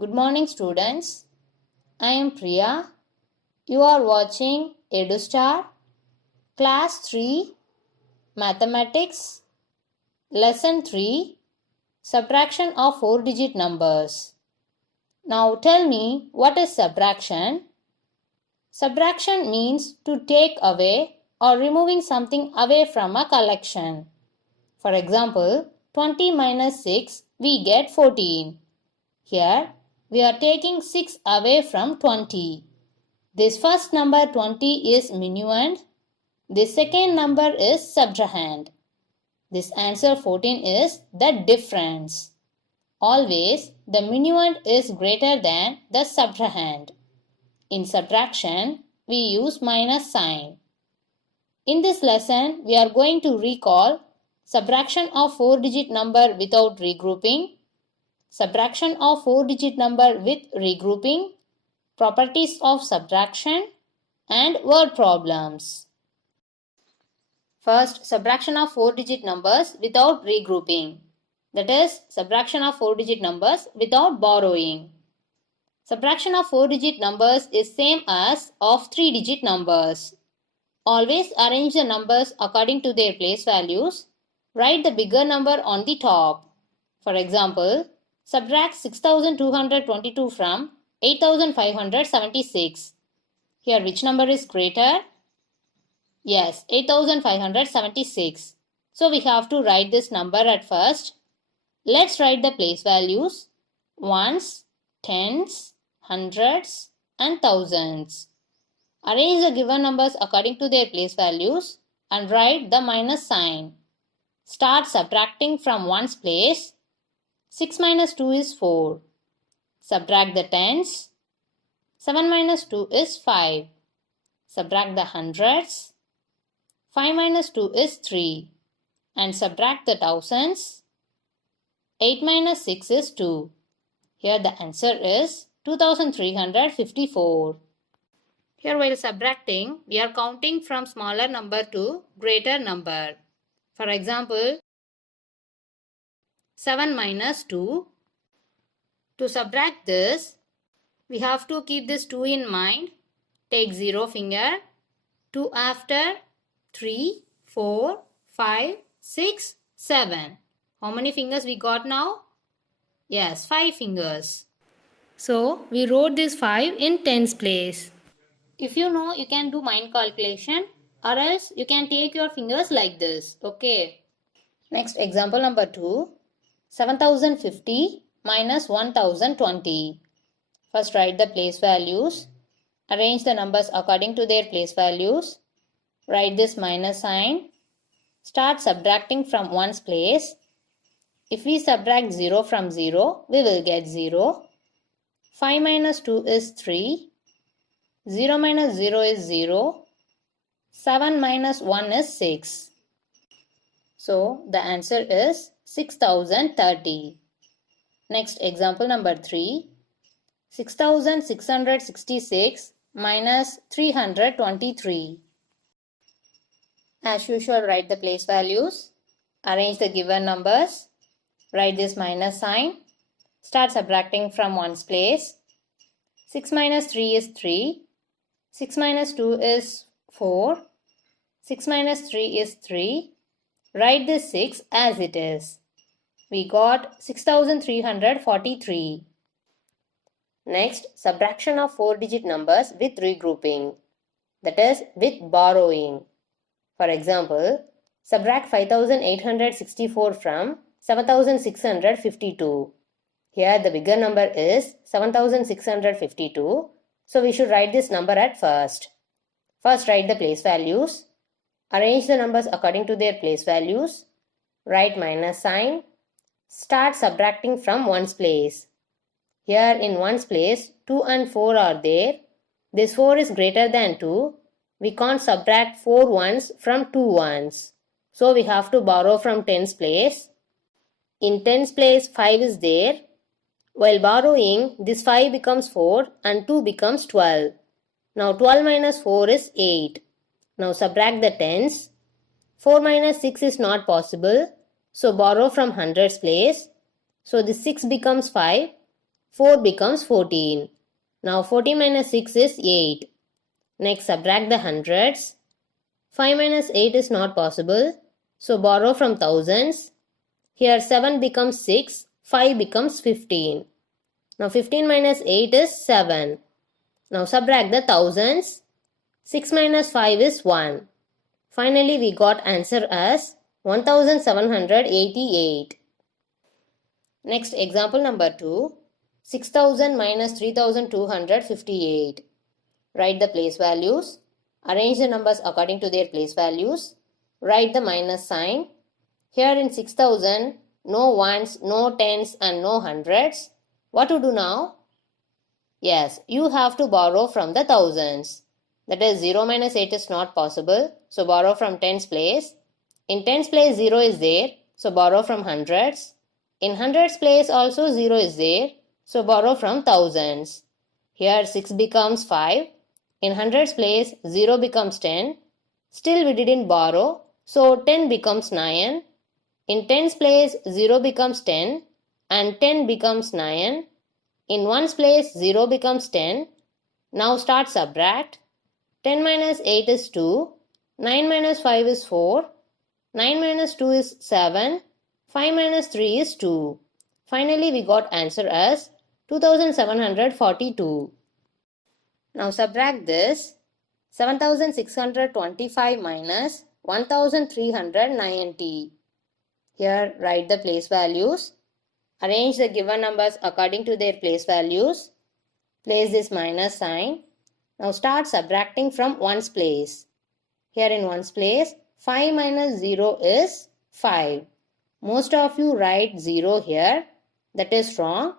Good morning, students. I am Priya. You are watching EduStar, Class 3, Mathematics, Lesson 3, Subtraction of 4-digit numbers. Now tell me, what is subtraction? Subtraction means to take away or removing something away from a collection. For example, 20 minus 6, we get 14. Here, we are taking 6 away from 20. This first number 20 is minuend. This second number is subtrahend. This answer 14 is the difference. Always, the minuend is greater than the subtrahend. In subtraction, we use minus sign. In this lesson, we are going to recall subtraction of 4-digit number without regrouping, subtraction of 4-digit number with regrouping, properties of subtraction, and word problems. First, subtraction of 4-digit numbers without regrouping. That is, subtraction of 4-digit numbers without borrowing. Subtraction of 4-digit numbers is same as of 3-digit numbers. Always arrange the numbers according to their place values. Write the bigger number on the top. For example, subtract 6222 from 8576. Here which number is greater? Yes, 8576. So we have to write this number at first. Let's write the place values: ones, tens, hundreds and thousands. Arrange the given numbers according to their place values and write the minus sign. Start subtracting from ones place. 6 minus 2 is 4. Subtract the tens. 7 minus 2 is 5. Subtract the hundreds. 5 minus 2 is 3. And subtract the thousands. 8 minus 6 is 2. Here the answer is 2354. Here while subtracting, we are counting from smaller number to greater number. For example, 7 minus 2. To subtract this, we have to keep this 2 in mind. Take 0 finger. 2 after 3, 4, 5, 6, 7. How many fingers we got now? Yes, 5 fingers. So, we wrote this 5 in tens place. If you know, you can do mind calculation, or else you can take your fingers like this. Okay. Next example number 2. 7050 minus 1020. First write the place values. Arrange the numbers according to their place values. Write this minus sign. Start subtracting from ones place. If we subtract 0 from 0, we will get 0. 5 minus 2 is 3. 0 minus 0 is 0. 7 minus 1 is 6. So, the answer is 6030. Next example number 3. 6666 minus 323. As usual, write the place values. Arrange the given numbers. Write this minus sign. Start subtracting from ones place. 6 minus 3 is 3. 6 minus 2 is 4. 6 minus 3 is 3. Write this 6 as it is. We got 6343. Next, subtraction of 4-digit numbers with regrouping. That is, with borrowing. For example, subtract 5864 from 7652. Here the bigger number is 7652. So we should write this number at first. First write the place values. Arrange the numbers according to their place values. Write minus sign. Start subtracting from ones place. Here in ones place, 2 and 4 are there. This 4 is greater than 2. We can't subtract 4 ones from 2 ones. So we have to borrow from tens place. In tens place, 5 is there. While borrowing, this 5 becomes 4 and 2 becomes 12. Now 12 minus 4 is 8. Now subtract the tens. 4 minus 6 is not possible. So borrow from hundreds place. So this 6 becomes 5. 4 becomes 14. Now 14 minus 6 is 8. Next subtract the hundreds. 5 minus 8 is not possible. So borrow from thousands. Here 7 becomes 6. 5 becomes 15. Now 15 minus 8 is 7. Now subtract the thousands. 6 minus 5 is 1. Finally we got answer as 1788. Next example number 2. 6000 minus 3258. Write the place values. Arrange the numbers according to their place values. Write the minus sign. Here in 6000, no ones, no tens and no hundreds. What to do now? Yes, you have to borrow from the thousands. That is 0 minus 8 is not possible. So borrow from tens place. In tens place 0 is there. So borrow from hundreds. In hundreds place also 0 is there. So borrow from thousands. Here 6 becomes 5. In hundreds place 0 becomes 10. Still we didn't borrow. So 10 becomes 9. In tens place 0 becomes 10 and 10 becomes 9. In ones place 0 becomes 10. Now start subtract. 10 minus 8 is 2. 9 minus 5 is 4. 9 minus 2 is 7. 5 minus 3 is 2. Finally we got answer as 2742. Now subtract this. 7625 minus 1390. Here write the place values. Arrange the given numbers according to their place values. Place this minus sign. Now start subtracting from ones place. Here in ones place, 5 minus 0 is 5. Most of you write 0 here. That is wrong.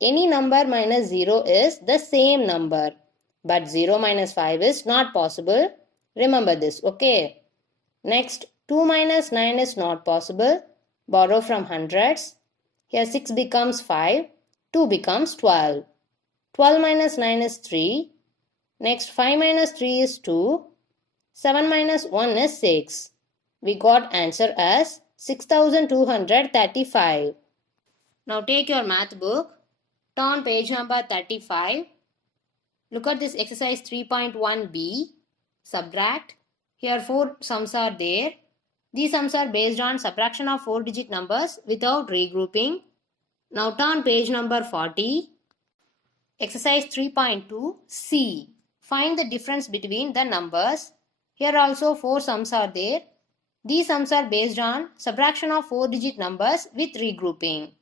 Any number minus 0 is the same number. But 0 minus 5 is not possible. Remember this, okay? Next, 2 minus 9 is not possible. Borrow from hundreds. Here 6 becomes 5. 2 becomes 12. 12 minus 9 is 3. Next 5 minus 3 is 2. 7 minus 1 is 6. We got answer as 6235. Now take your math book. Turn page number 35. Look at this exercise 3.1b. Subtract. Here 4 sums are there. These sums are based on subtraction of 4-digit numbers without regrouping. Now turn page number 40. Exercise 3.2c. Find the difference between the numbers. Here also 4 sums are there. These sums are based on subtraction of 4-digit numbers with regrouping.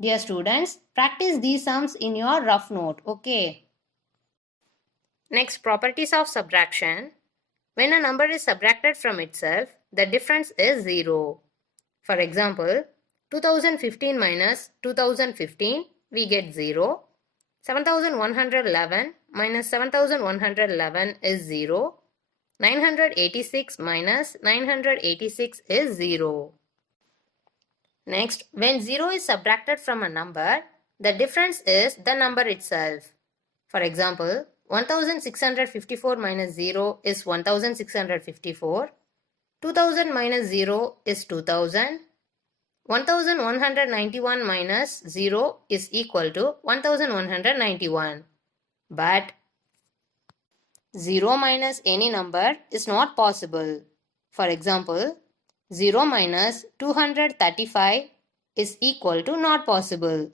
Dear students, practice these sums in your rough note, okay? Next, properties of subtraction. When a number is subtracted from itself, the difference is 0. For example, 2015 minus 2015, we get 0. 7111 minus 7111 is 0. 986 minus 986 is 0. Next, when 0 is subtracted from a number, the difference is the number itself. For example, 1654 minus 0 is 1654. 2000 minus 0 is 2000. 1191 minus 0 is equal to 1191. But 0 minus any number is not possible. For example, 0 minus 235 is equal to not possible.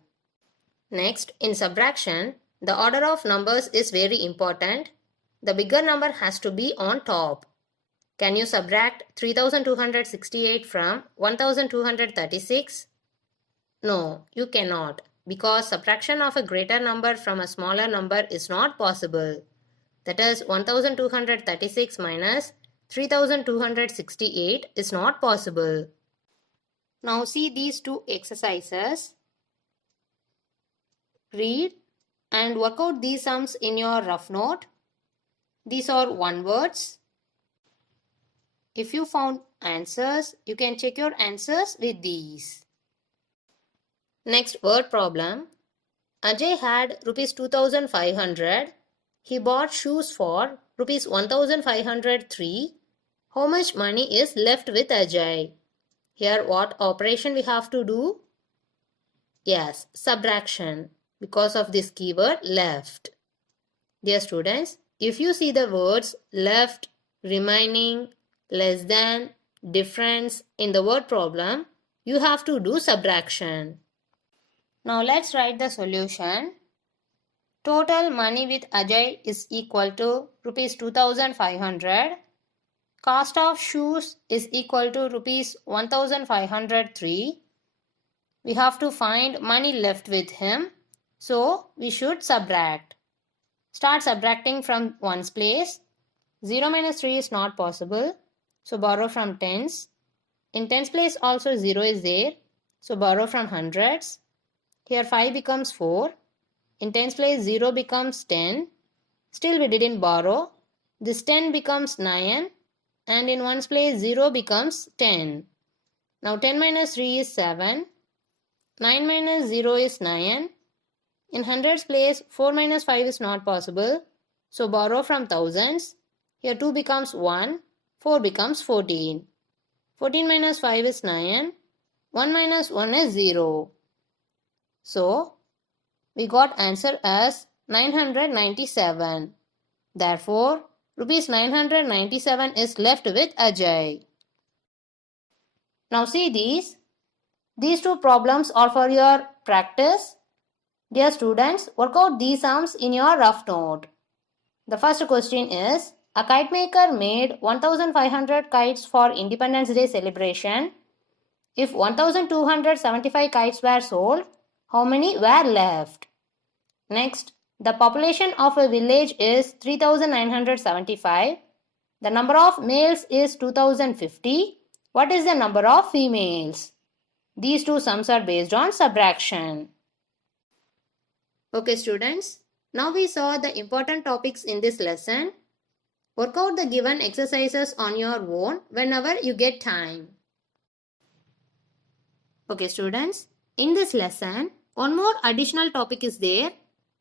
Next, in subtraction, the order of numbers is very important. The bigger number has to be on top. Can you subtract 3268 from 1236? No, you cannot, because subtraction of a greater number from a smaller number is not possible. That is 1236 minus 3268 is not possible. Now see these two exercises. Read and work out these sums in your rough note. These are one words. If you found answers, you can check your answers with these. Next word problem. Ajay had rupees 2500. He bought shoes for rupees 1503. How much money is left with Ajay? Here what operation we have to do? Yes, subtraction. because of this keyword left. Dear students, if you see the words left, remaining, less than, difference in the word problem, you have to do subtraction. Now let's write the solution. Total money with Ajay is equal to rupees 2500. Cost of shoes is equal to rupees 1503. We have to find money left with him, so we should subtract. Start subtracting from ones place. 0 minus 3 is not possible, so borrow from tens. In tens place also 0 is there, so borrow from hundreds. Here 5 becomes 4. In tens place 0 becomes 10. Still we didn't borrow. This 10 becomes 9, and in ones place 0 becomes 10. Now 10 minus 3 is 7. 9 minus 0 is 9. In hundreds place 4 minus 5 is not possible, so borrow from thousands. Here 2 becomes 1, 4 becomes 14. 14 minus 5 is 9. 1 minus 1 is 0. So we got answer as 997. Therefore, rupees 997 is left with Ajay. Now see these. These two problems are for your practice. Dear students, work out these sums in your rough note. The first question is, a kite maker made 1500 kites for Independence Day celebration. If 1275 kites were sold, how many were left? Next, the population of a village is 3975. The number of males is 2050. What is the number of females? These two sums are based on subtraction. Okay students, now we saw the important topics in this lesson. Work out the given exercises on your own whenever you get time. Okay students, in this lesson, one more additional topic is there,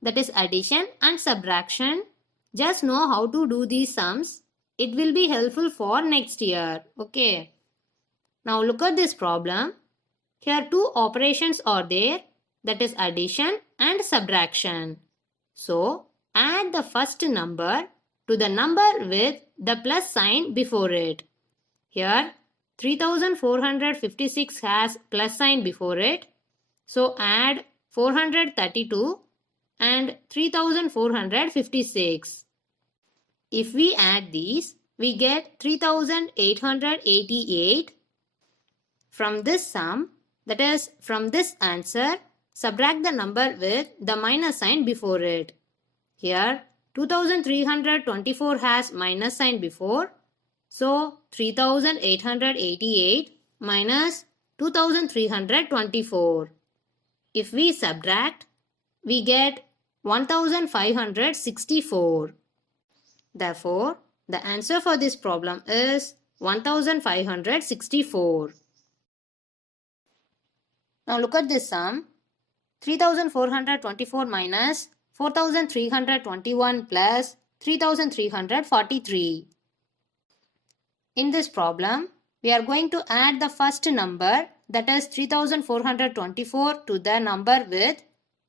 that is addition and subtraction. Just know how to do these sums. It will be helpful for next year. Okay. Now look at this problem. Here two operations are there, that is addition and subtraction. So add the first number to the number with the plus sign before it. Here 3456 has plus sign before it. So add 432 and 3456. If we add these, we get 3888. From this sum, that is from this answer, subtract the number with the minus sign before it. Here 2324 has minus sign before. So 3888 minus 2324. If we subtract, we get 1564. Therefore, the answer for this problem is 1564. Now look at this sum. 3424 minus 4321 plus 3343. In this problem, we are going to add the first number, that is 3424, to the number with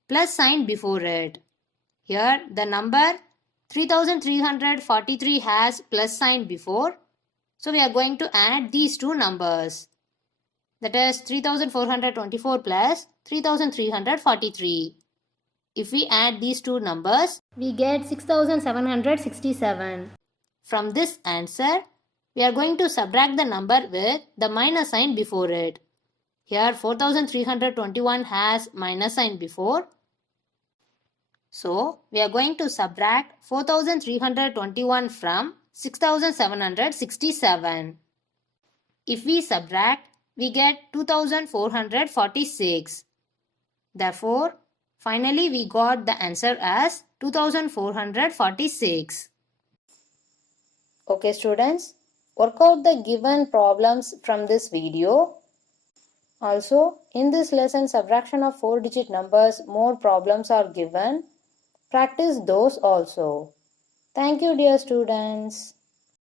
plus sign before it. Here the number 3343 has plus sign before. So we are going to add these two numbers. That is 3424 plus 3343. If we add these two numbers, we get 6767. From this answer, we are going to subtract the number with the minus sign before it. Here 4321 has minus sign before. So we are going to subtract 4321 from 6767. If we subtract, we get 2446. Therefore, finally we got the answer as 2446. Okay students, work out the given problems from this video. Also, in this lesson, subtraction of 4-digit numbers, more problems are given. Practice those also. Thank you, dear students.